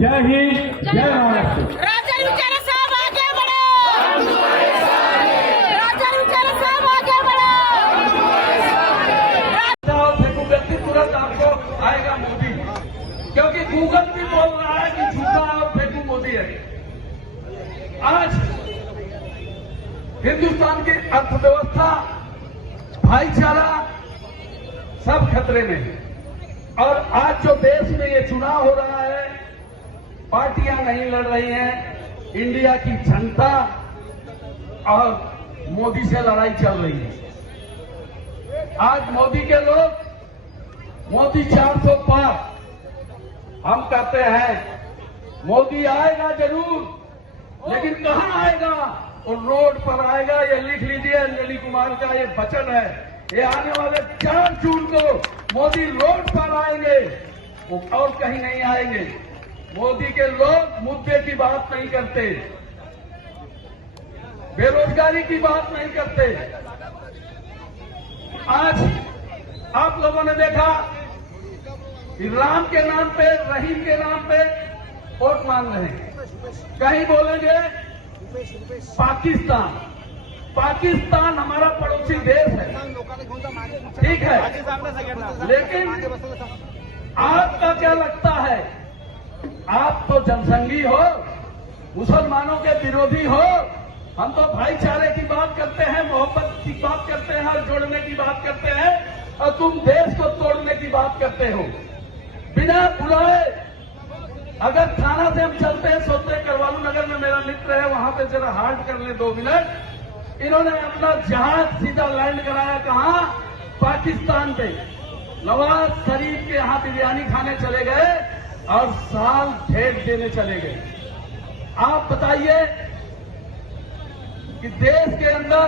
जय हिंद, जय महाराष्ट्र। राजा विचारे साहब आगे बढ़ो, राजा विचारे साहब आगे बढ़ो। फेंकूंगी तुरंत आपको आएगा मोदी, क्योंकि गूगल भी बोल रहा है कि झूठा और फेंकू मोदी है। आज हिंदुस्तान की अर्थव्यवस्था, भाईचारा सब खतरे में है। और आज जो देश में ये चुनाव हो रहा है, पार्टियां नहीं लड़ रही हैं, इंडिया की जनता और मोदी से लड़ाई चल रही है। आज मोदी के लोग, मोदी 400 पार, हम कहते हैं मोदी आएगा जरूर, लेकिन कहां आएगा? और रोड पर आएगा। ये लिख लीजिए, अंजलि कुमार का ये वचन है, ये आने वाले 4 जून को मोदी रोड पर आएंगे, वो और कहीं नहीं आएंगे। मोदी के लोग मुद्दे की बात नहीं करते, बेरोजगारी की बात नहीं करते। आज आप लोगों ने देखा कि राम के नाम पे, रहीम के नाम पे वोट मांग रहे हैं। कहीं बोलेंगे पाकिस्तान, पाकिस्तान हमारा पड़ोसी देश है, ठीक है, लेकिन आपका क्या लगता है? आप तो जनसंघी हो, मुसलमानों के विरोधी हो। हम तो भाईचारे की बात करते हैं, मोहब्बत की बात करते हैं और जोड़ने की बात करते हैं, और तुम देश को तोड़ने की बात करते हो बिना बुलाए। अगर थाना से हम चलते हैं, सोचते हैं करवालू नगर में मेरा मित्र है, वहां पे जरा हाल्ट कर ले 2 मिनट। इन्होंने अपना जहाज सीधा लैंड कराया कहां? पाकिस्तान पे। नवाज शरीफ के यहां बिरयानी खाने चले गए और साल भेंट देने चले गए। आप बताइए कि देश के अंदर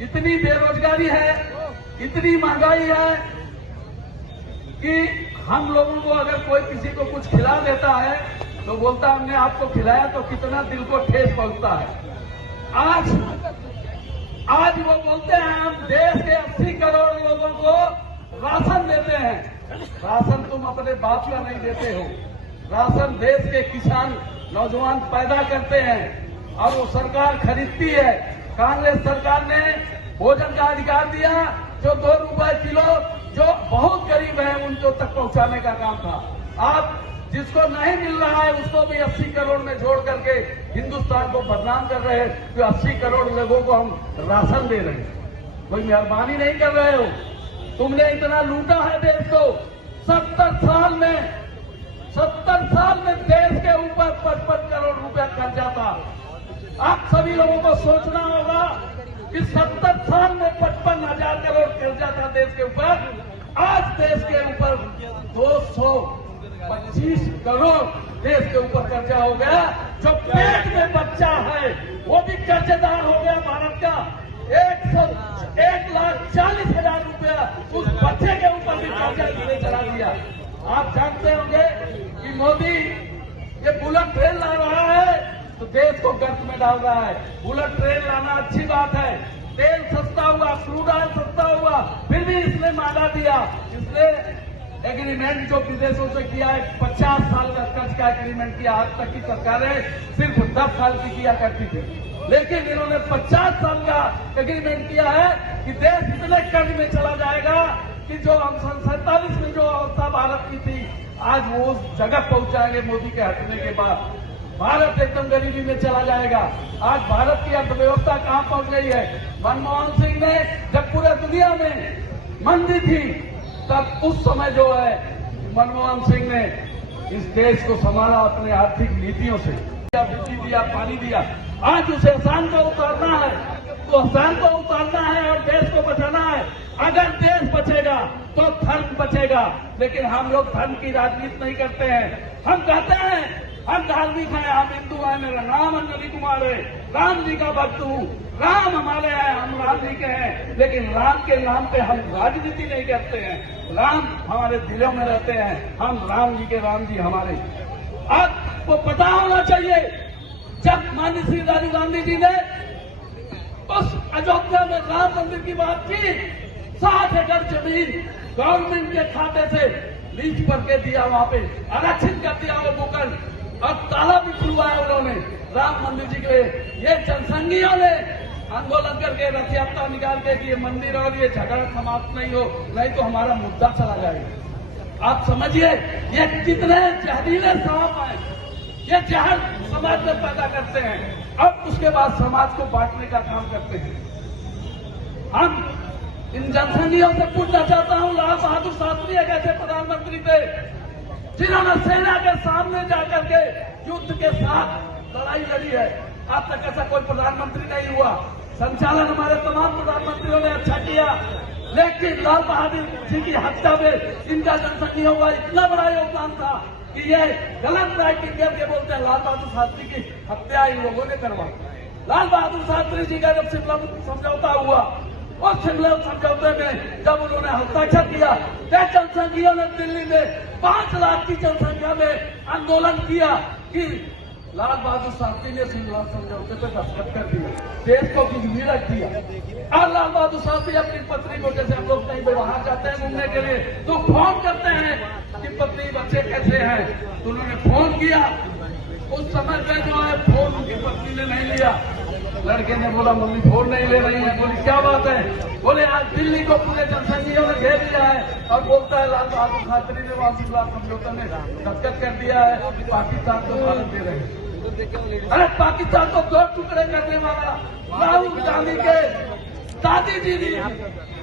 इतनी बेरोजगारी है, इतनी महंगाई है कि हम लोगों को अगर कोई किसी को कुछ खिला देता है तो बोलता हमने आपको खिलाया, तो कितना दिल को ठेस पहुंचता है। आज वो बोलते हैं हम देश के 80 करोड़ लोगों को राशन देते हैं। राशन तुम अपने बाप का नहीं देते हो, राशन देश के किसान नौजवान पैदा करते हैं और वो सरकार खरीदती है। कांग्रेस सरकार ने भोजन का अधिकार दिया, जो 2 रुपए किलो जो बहुत गरीब है उनको तक पहुंचाने का काम था। आप जिसको नहीं मिल रहा है उसको भी 80 करोड़ में जोड़ करके हिंदुस्तान को बदनाम कर रहे हैं कि 80 करोड़ लोगों को हम राशन दे रहे हैं। कोई मेहरबानी नहीं कर रहे हो। तुमने इतना लूटा है देश को। 70 साल में देश के ऊपर 55 करोड़ रुपया कर्जा था। आप सभी लोगों को सोचना होगा कि 70 साल में 55,000 करोड़ कर्जा था देश के ऊपर। आज देश के ऊपर 225 करोड़ देश के ऊपर कर्जा हो गया। जो पेट में बच्चा है वो भी कर्जदार हो गया भारत का। 1,40,000 रुपया उस बच्चे के ऊपर भी कर्जा लेने चला दिया। आप जानते होंगे कि मोदी ये बुलेट ट्रेन ला रहा है तो देश को गर्त में डाल रहा है। बुलेट ट्रेन लाना अच्छी बात है, तेल सस्ता हुआ, क्रूड ऑयल सस्ता हुआ, फिर भी इसने माना दिया। इसने एग्रीमेंट जो विदेशों से किया है, 50 साल का कर्ज का एग्रीमेंट किया। आज तक की सरकारें सिर्फ 10 साल की किया करती थी, लेकिन इन्होंने 50 साल का एग्रीमेंट किया है कि देश इतने कर्ज में चला जाएगा कि जो हम 47 में जो अवस्था भारत की थी आज वो उस जगह पहुंचाएंगे। मोदी के हटने के बाद भारत एकदम गरीबी में चला जाएगा। आज भारत की अर्थव्यवस्था कहां पहुंच गई है? मनमोहन सिंह ने जब पूरे दुनिया में मंदी थी तब उस समय जो है मनमोहन सिंह ने इस देश को संभाला अपने आर्थिक नीतियों से। बिजली दिया, पानी दिया। आज उस एहसान को उतारना है, तो एहसान को उतारना है और देश को बचाना है। अगर देश बचेगा तो धर्म बचेगा, लेकिन हम लोग धर्म की राजनीति नहीं करते हैं। हम कहते हैं हम धार्मिक हैं, हम हिंदू हैं, मेरा नाम अंजलि कुमार है, राम जी का भक्त हूँ, राम हमारे हैं, हम राम जी के हैं, लेकिन राम के नाम पे हम राजनीति नहीं करते हैं। राम हमारे दिलों में रहते हैं, हम राम जी के राम जी हमारे। आपको पता होना चाहिए, जब माननीय श्री राजीव गांधी जी ने उस अयोध्या में राम मंदिर की बात की, 60 एकड़ जमीन गवर्नमेंट के खाते से लीज पर के दिया, वहाँ पे आरक्षित कर दिया वो भूखंड, और ताला भी खुलवाया उन्होंने राम मंदिर जी के लिए। ये जनसंघियों ने आंदोलन करके रथ यात्रा निकाल के कि ये मंदिर और ये झगड़ा समाप्त नहीं हो, नहीं तो हमारा मुद्दा चला जाएगा। आप समझिए ये कितने जहरीले सांप हैं, ये जहर समाज में पैदा करते हैं और उसके बाद समाज को बांटने का काम करते हैं। हम इन जनसंघियों से पूछना चाहता हूं, लाल बहादुर शास्त्री एक ऐसे प्रधानमंत्री थे जिन्होंने सेना के सामने जाकर के युद्ध के साथ लड़ाई लड़ी है। आज तक ऐसा कोई प्रधानमंत्री नहीं हुआ। संचालन हमारे तमाम प्रधानमंत्रियों ने अच्छा किया, लेकिन लाल बहादुर जी की हत्या में इनका जनसंघियों का इतना बड़ा योगदान था कि ये गलत राइटिंग करके बोलते हैं लाल बहादुर शास्त्री की हत्या इन लोगों ने करवाई। लाल बहादुर शास्त्री जी का जब शिमला समझौता हुआ, और शिमला समझौते में जब उन्होंने हस्ताक्षर किया, तो जनसंघियों ने दिल्ली में 5 लाख की जनसंख्या में आंदोलन किया कि लाल बहादुर शास्त्री ने शिमला समझौते पर दस्तखत कर दिया, देश को बिजली रख दिया। और लाल बहादुर शास्त्री अपनी पत्नी को, जैसे हम लोग कहीं बाहर जाते हैं घूमने के लिए तो फोन करते हैं कि पत्नी बच्चे कैसे हैं, तो उन्होंने फोन किया। उस समय पे जो है फोन उनकी पत्नी ने नहीं लिया। लड़के ने बोला मम्मी फोन नहीं ले रही है। बोली क्या बात है? बोले आज दिल्ली को पूरे जनसंघियों ने घेर लिया है और बोलता है लाल बहादुर शास्त्री ने वहां शिमला समझौते में दस्तखत कर दिया है कि पाकिस्तान को भारत दे रहे हैं। अरे पाकिस्तान को 2 टुकड़े करने वाला राहुल गांधी के दादी जी ने,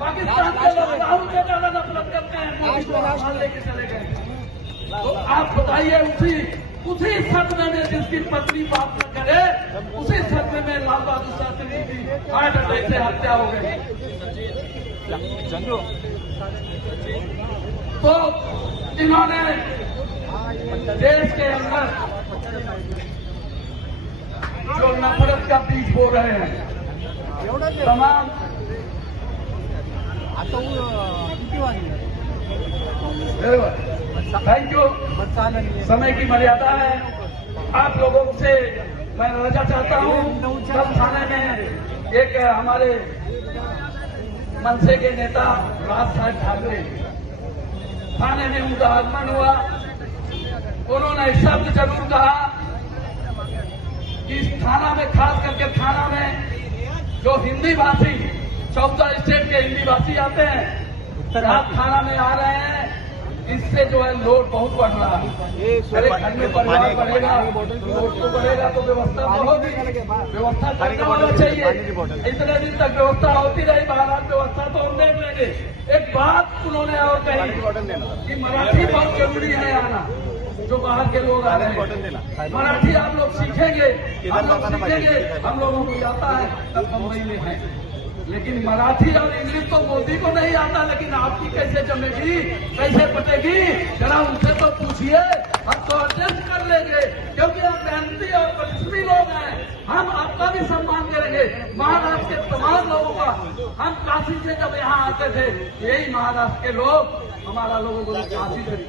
पाकिस्तान के लोग राहुल के ज्यादा नफरत करते हैं, मोदी को हाथ लेके चले गए। तो आप बताइए उसी सदमे में जिसकी पत्नी बात न करे, उसी सदमे में लाल बहादुर शास्त्री की हार्ट अटैक से हत्या हो गई। तो इन्होंने देश के अंदर जो नफरत का बीज बो रहे हैं तमाम, थैंक यू। समय की मर्यादा है। आप लोगों से मैं रजा चाहता हूँ। कल थाने में एक हमारे मनसे के नेता राज साहब ठाकरे, थाने में उनका आगमन हुआ। उन्होंने शब्द जरूर कहा कि इस थाना में, खास करके थाना में जो हिंदी भाषी 14 स्टेट के हिंदी भाषी आते हैं, आप थाना में आ रहे हैं, इससे जो है लोड बहुत बढ़ रहा है। अरे घर में परिवार बढ़ेगा, लोड तो बढ़ेगा तो व्यवस्था होगी, व्यवस्था करना होना चाहिए। इतने दिन तक व्यवस्था होती रही, बाहर व्यवस्था तो हम देख लेंगे। एक बात उन्होंने और कही कि मराठी बहुत जरूरी है आना, जो बाहर के लोग आ रहे हैं मराठी आप लोग सीखेंगे, हम लोग सीखेंगे, हम लोगों को आता है तब मुंबई में है। लेकिन मराठी और इंग्लिश तो मोदी को नहीं आता, लेकिन आपकी कैसे जमेगी, कैसे पटेगी? जरा उनसे तो पूछिए, हम तो एडजस्ट कर लेंगे क्योंकि हम मेहनती और परिश्रमी लोग हैं। हम आपका भी सम्मान करेंगे, महाराष्ट्र के तमाम लोगों का। हम काशी से जब यहाँ आते थे, यही महाराष्ट्र के लोग हमारा लोगों को काशी से तो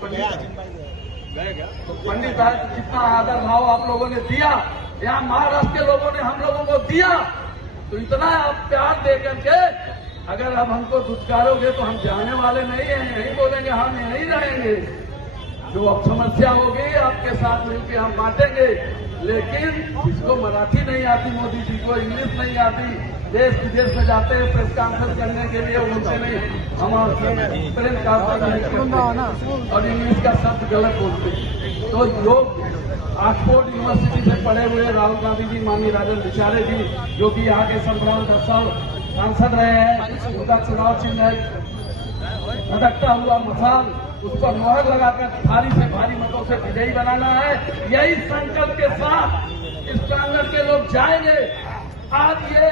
पंडित साहब जितना आदर भाव आप लोगों ने दिया, यहाँ महाराष्ट्र के लोगों ने हम लोगों को दिया, तो इतना आप प्यार दे करके अगर आप हमको दुत्कारोगे तो हम जाने वाले नहीं हैं, यही बोलेंगे, हम यहीं रहेंगे। जो अब समस्या होगी आपके साथ मिलकर हम बांटेंगे। लेकिन जिसको मराठी नहीं आती, मोदी जी को इंग्लिश नहीं आती, देश विदेश में जाते हैं प्रेस कॉन्फ्रेंस करने के लिए, उनसे नहीं, हम प्रेस कॉन्फ्रेंस करते और इंग्लिश का शब्द गलत बोलते। तो लोग ऑक्सफोर्ड यूनिवर्सिटी से पढ़े हुए राहुल गांधी जी, माननीय राजन बिचारे जी, जो कि यहाँ के संभ्रांत सांसद रहे हैं, उनका चुनाव चिन्ह है भटकता हुआ मसाल, उस पर मोहर लगाकर भारी से भारी मतों से विजयी बनाना है। यही संकल्प के साथ इस प्रांगण के लोग जाएंगे। आज ये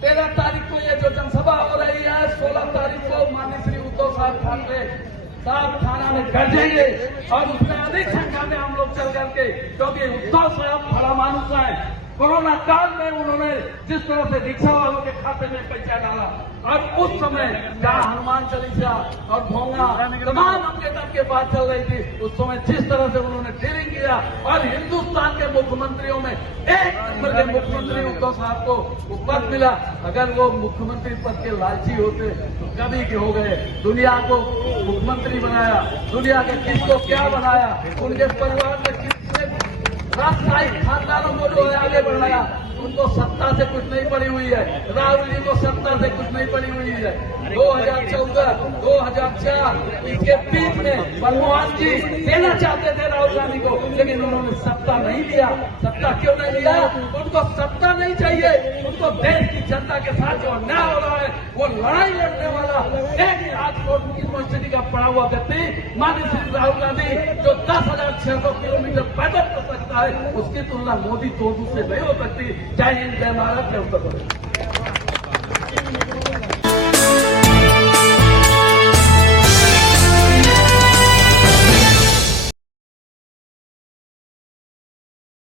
13 तारीख को ये जो जनसभा हो रही है, 16 तारीख को माननीय श्री उद्धव साहब ठाकरे साहब थाना में गरजेंगे और उसमें अधिक संख्या में हम लोग चल करके, क्योंकि उद्धव साहब बड़ा मानुस है। कोरोना काल में उन्होंने जिस तरह से रिक्शा वालों के खाते में पैसा डाला, और उस समय जहाँ हनुमान चालीसा और भोंगा तमाम अंकेतन के बात चल रही थी, उस समय जिस तरह से उन्होंने डीलिंग किया और हिंदुस्तान के मुख्यमंत्रियों में एक नंबर के मुख्यमंत्री उद्धव साहब को वो पद मिला। अगर वो मुख्यमंत्री पद के लालची होते तो कभी के हो गए। दुनिया को मुख्यमंत्री बनाया, दुनिया के किसको क्या बनाया, उनके परिवार में किसने राष्ट्रवादी खानदानों को जो है आगे बढ़ाया। उनको सत्ता से कुछ नहीं पड़ी हुई है, राहुल जी को सत्ता से कुछ नहीं पड़ी हुई है। 2014, 2004 इसके बीच में मनमोहन जी देना चाहते थे राहुल गांधी को, लेकिन उन्होंने सत्ता नहीं दिया। सत्ता क्यों नहीं दिया? उनको सत्ता नहीं चाहिए, उनको देश की जनता के साथ जो अन्याय हो रहा है वो लड़ाई लड़ने वाला एक राजकोट यूनिवर्सिटी का पढ़ा हुआ व्यक्ति माननीय श्री राहुल गांधी जो 10,600 किलोमीटर पैदल कर सकता है, उसकी तुलना मोदी तोड़ू से नहीं हो सकती। जय हिंद, जय भारत, जय उत्तर प्रदेश।